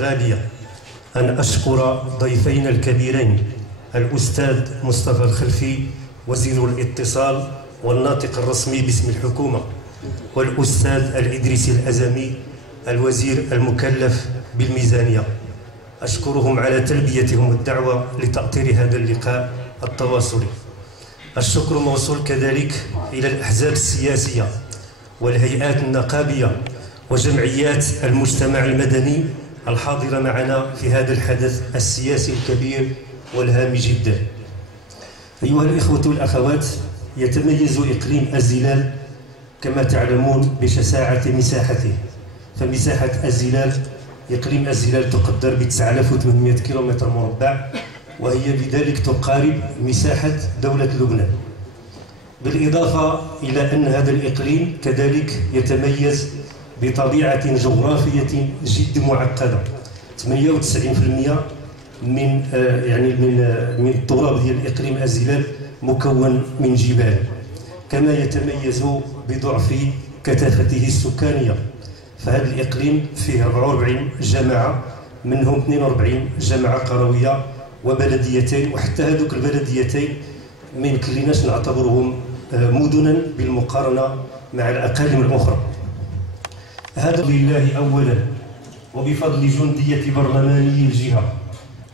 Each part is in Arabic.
غالية أن أشكر ضيفينا الكبيرين الأستاذ مصطفى الخلفي وزير الاتصال والناطق الرسمي باسم الحكومة، والأستاذ الإدريسي الأزمي الوزير المكلف بالميزانية. أشكرهم على تلبيتهم الدعوة لتأطير هذا اللقاء التواصلي. الشكر موصول كذلك إلى الأحزاب السياسية والهيئات النقابية وجمعيات المجتمع المدني الحاضرة معنا في هذا الحدث السياسي الكبير والهام جدا. أيها الإخوة والأخوات، يتميز إقليم الزلال كما تعلمون بشساعة مساحته، فمساحة الزلال إقليم الزلال تقدر ب 9800 كيلومتر مربع، وهي بذلك تقارب مساحة دولة لبنان. بالإضافة إلى أن هذا الإقليم كذلك يتميز بطبيعة جغرافية جد معقدة. 98% من التراب ديال إقليم الزلال مكون من جبال، كما يتميز بضعف كثافته السكانية. فهذا الإقليم فيه 44 جماعة، منهم 42 جماعة قروية وبلديتين، وحتى هذوك البلديتين ما يمكنلناش نعتبرهم مدنا بالمقارنة مع الأقاليم الأخرى. هذا لله أولا، وبفضل جندية برلماني الجهة،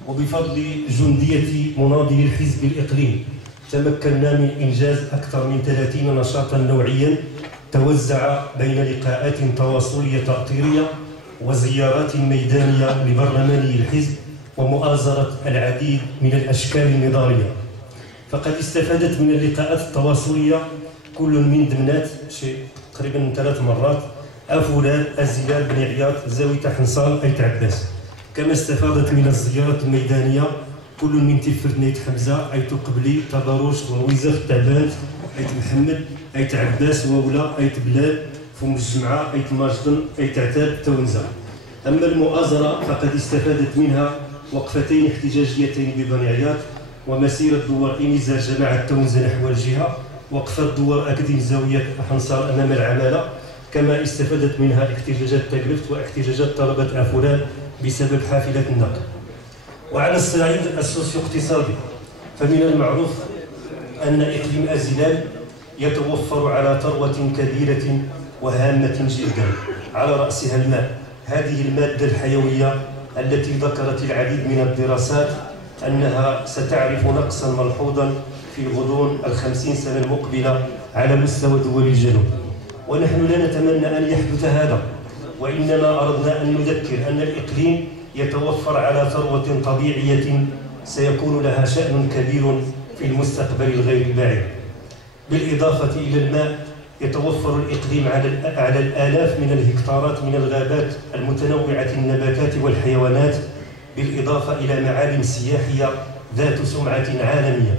وبفضل جندية مناضلي الحزب الإقليمي، تمكنا من إنجاز أكثر من 30 نشاطا نوعيا توزع بين لقاءات تواصلية تأطيرية وزيارات ميدانية لبرلماني الحزب ومؤازرة العديد من الأشكال النضالية. فقد استفادت من اللقاءات التواصلية كل من ضمنات تقريبا 3 مرات: أفولاد، الزلال، بني عياط، زاوية حنصال، أيت عباس. كما استفادت من الزيارات الميدانية كل من تفرت نيت حمزة، أيت قبلي، تضروش، وويزخ، تعبانت، أيت محمد، أيت عباس، وولا، أيت بلال، فم الجمعة، أيت ماجدن، أيت عتاب، تونزة. أما المؤازرة فقد استفادت منها وقفتين احتجاجيتين ببني عياط، ومسيرة دوار إنزال جماعة تونزة نحو الجهة، وقفة دوار أكدين زاوية حنصال أمام العمالة. كما استفادت منها احتجاجات تقلفت واحتجاجات طلبة أفولاد بسبب حافلة النقل. وعلى الصعيد السوسيو اقتصادي، فمن المعروف أن إقليم الزلال يتوفر على ثروة كبيرة وهامة جدا، على رأسها الماء. هذه المادة الحيوية التي ذكرت العديد من الدراسات أنها ستعرف نقصا ملحوظا في غضون 50 سنة المقبلة على مستوى دول الجنوب. ونحن لا نتمنى أن يحدث هذا، وإنما أردنا أن نذكر أن الإقليم يتوفر على ثروة طبيعية سيكون لها شأن كبير في المستقبل الغير البعيد. بالإضافة إلى الماء، يتوفر الإقليم على الآلاف من الهكتارات من الغابات المتنوعة النباتات والحيوانات، بالإضافة إلى معالم سياحية ذات سمعة عالمية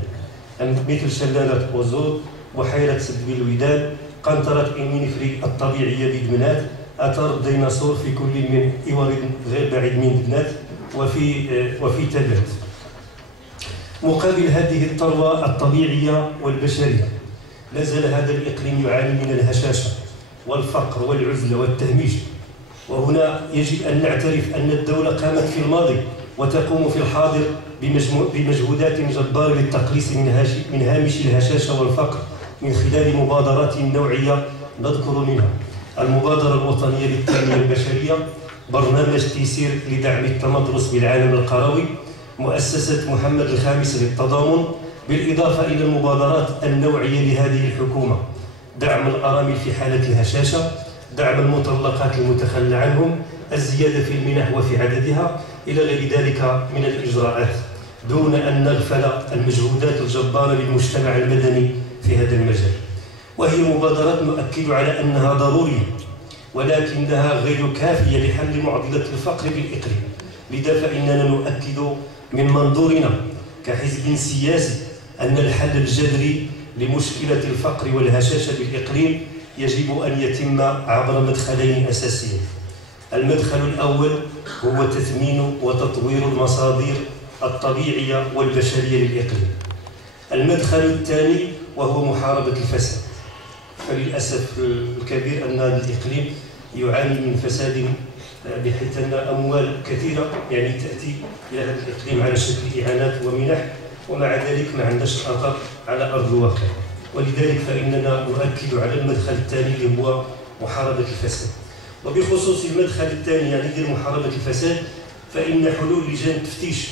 مثل شلالات أوزود، بحيرة سد الوداد، قنطرة المنفري الطبيعية بدمنات، أثار الديناصور في كل من إورد غير بعيد من بدنات وفي تبات. مقابل هذه الثروة الطبيعية والبشرية، لا زال هذا الإقليم يعاني من الهشاشة والفقر والعزلة والتهميش. وهنا يجب أن نعترف أن الدولة قامت في الماضي وتقوم في الحاضر بمجهودات جبارة للتقليص من هامش الهشاشة والفقر من خلال مبادرات نوعية. نذكر منها المبادرة الوطنية للتنمية البشرية، برنامج تيسير لدعم التمدرس بالعالم القروي، مؤسسة محمد الخامس للتضامن، بالإضافة إلى المبادرات النوعية لهذه الحكومة: دعم الأرامل في حالة الهشاشة، دعم المطلقات المتخلى عنهم، الزيادة في المنح وفي عددها، إلى غير ذلك من الإجراءات، دون أن نغفل المجهودات الجبارة للمجتمع المدني في هذا المجال. وهي مبادرات نؤكد على أنها ضرورية، ولكنها غير كافية لحل معضلة الفقر بالإقليم. لذا فإننا نؤكد من منظورنا كحزب سياسي أن الحل الجذري لمشكلة الفقر والهشاشة بالإقليم يجب أن يتم عبر مدخلين أساسيين. المدخل الأول هو تثمين وتطوير المصادر الطبيعية والبشرية للإقليم. المدخل الثاني وهو محاربة الفساد. فللأسف الكبير أن هذا الإقليم يعاني من فساد بحيث أن أموال كثيرة يعني تأتي إلى هذا الإقليم على شكل إعانات ومنح، ومع ذلك ما عندناش الأثر على أرض الواقع. ولذلك فإننا نؤكد على المدخل الثاني اللي هو محاربة الفساد. وبخصوص المدخل الثاني يعني ديال محاربة الفساد، فإن حلول لجان التفتيش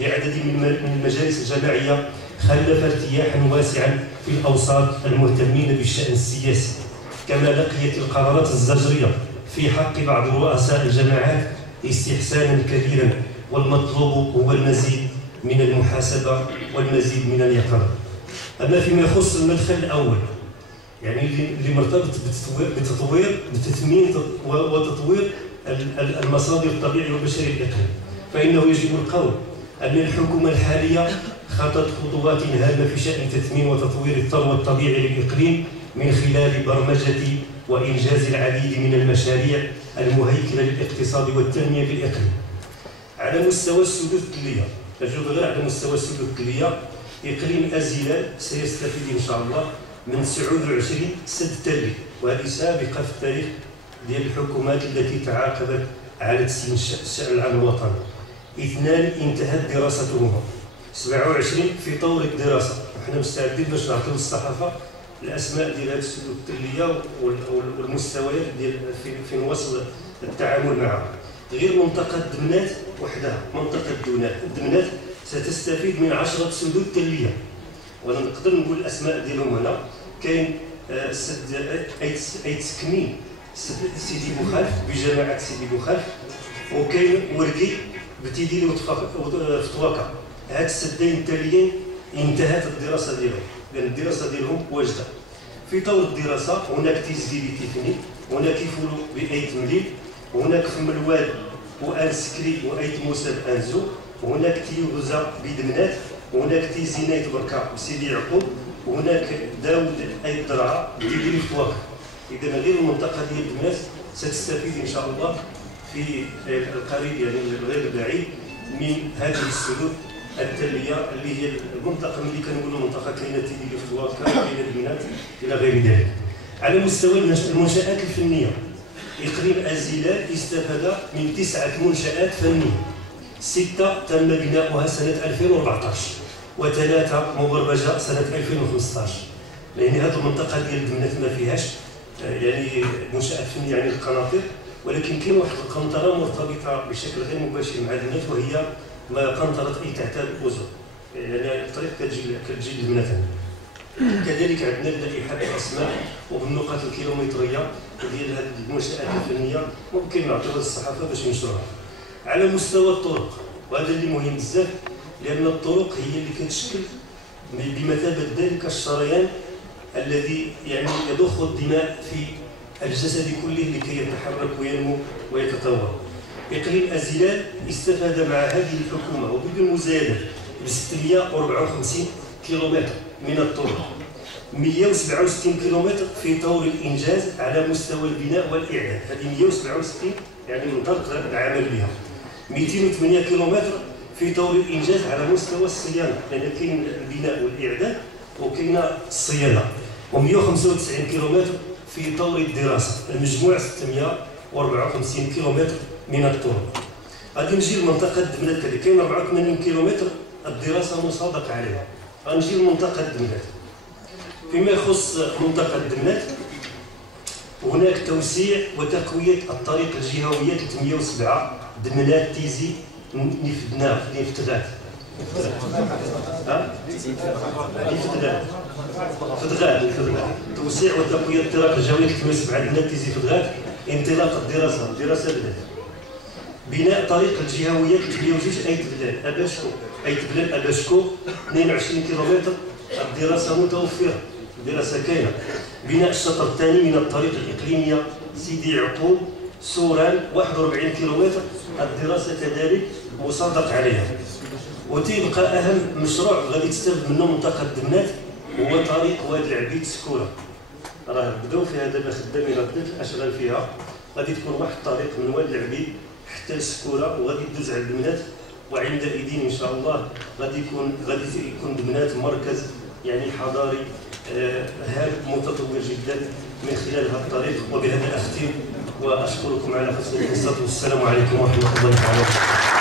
لعدد من المجالس الجماعية خلف ارتياحا واسعا في الأوساط المهتمين بالشأن السياسي، كما لقيت القرارات الزجرية في حق بعض رؤساء الجماعات استحسانا كبيرا، والمطلوب هو المزيد من المحاسبة والمزيد من اليقظة. أما فيما يخص المدخل الأول يعني اللي مرتبط بتثمين وتطوير المصادر الطبيعية والبشرية الإقليم، فإنه يجب القول أن الحكومة الحالية خطت خطوات هامة في شأن تثمين وتطوير الثروة الطبيعية للإقليم من خلال برمجة وإنجاز العديد من المشاريع المهيكلة للاقتصاد والتنمية بالإقليم. على مستوى السدود التلية، أجود غير على مستوى السدود التلية، إقليم أزيلال سيستفيد إن شاء الله من 29 سد تلي، وهذه سابقة في التاريخ ديال الحكومات التي تعاقبت على تسيين الشأن العام الوطني. 2 انتهت دراسته، 27 في طور الدراسة. نحن مستعدين باش نعطيو للصحافة الأسماء ديال هذه السدود التلية والمستويات ديال فين وصل التعامل معها. غير منطقة دمنات وحدها، منطقة دمنات ستستفيد من 10 سدود تلية، وانا نقدر نقول الاسماء ديالهم هنا. كاين سد ايت سكنين، سيدي بوخالف بجماعه سيدي بوخالف، وكاين ورقي بتيدير وفتواكا. هاد السدين التاليين انتهت الدراسه ديالهم، لان الدراسه ديالهم واجده. في طور الدراسه هناك تيزديدي تيفني، هناك يفولو بايت مليل، هناك في ملواد وآل سكري وآيت موسى بأنزو، وهناك تيوزا بدمنات، وهناك تيزينيت بركا وسيدي يعقوب، وهناك داود أي درعا بديدري فتواكا. إذا غير المنطقة ديال دمنات ستستفيد إن شاء الله في القريب يعني غير البعيد من هذه السدود التالية اللي هي المنطقة اللي كنقولوا منطقة كاينة تيديري فتواكا، كاينة دمنات إلى غير ذلك. على مستوى المنشآت الفنية، إقليم أزيلال استفاد من 9 منشآت فنية، 6 تم بناؤها سنة 2014 و3 مبرمجة سنة 2015. لأن هذه المنطقة ديال دمنات ما فيهاش يعني منشآت فنية يعني القناطر، ولكن كاين واحد القنطرة مرتبطة بشكل غير مباشر مع دمنات، وهي قنطرة إيتعتال أوزو، يعني الطريق كتجي لدمنات. كذلك عندنا اللائحة بالأسماء وبالنقاط الكيلومترية ديال هذه المنشآت الفنية، ممكن نعطيوها للصحافة باش ينشروها. على مستوى الطرق، وهذا اللي مهم بزاف، لأن الطرق هي اللي كتشكل بمثابة ذلك الشريان الذي يعني يضخ الدماء في الجسد كله لكي يتحرك وينمو ويتطور. إقليم أزيلال استفاد مع هذه الحكومة وبدون مزايدة ب 654 كيلومتر من الطرق، 167 كيلومتر في طور الإنجاز على مستوى البناء والإعداد. هذه 167 يعني منطلق العمل بها. 208 كيلومتر في طور الإنجاز على مستوى الصيانة، لأن كاين البناء والإعداد وكاين الصيانة. و195 كيلومتر في طور الدراسة، المجموع 654 كيلومتر من الطرق. غادي نجي لمنطقة دمنات اللي كاين 84 كيلومتر الدراسة مصادقة عليها. غنجي لمنطقة دمنات. فيما يخص منطقة دمنات، هناك توسيع وتقوية الطريق الجهوية 307 دمنات تيزي نفتغات. توسيع وتقوية الطريق الجهوية 307 دمنات تيزي فتغات، انطلاق الدراسة بدات. بناء طريق الجهوية 302 أيت بلال أباشكو 22 كيلومتر، الدراسة متوفرة، الدراسة كاينة. بناء الشطر الثاني من الطريق الإقليمية سيدي يعقوب سوران 41 كيلومتر، الدراسة كذلك مصادق عليها. وتيبقى أهم مشروع غادي تستافد منه منطقة دمنات هو طريق وادي العبيد سكورة. راه بداو فيها دابا خدامين بدات الأشغال فيها، غادي تكون واحد الطريق من وادي العبيد حتى لسكورة وغادي تدوز على دمنات، وعندئذ إن شاء الله غادي يكون دمنات مركز يعني حضاري هام متطور جدا من خلال هذا الطريق. وبهذا أختم واشكركم على حسن الانصات، والسلام عليكم ورحمه الله تعالى.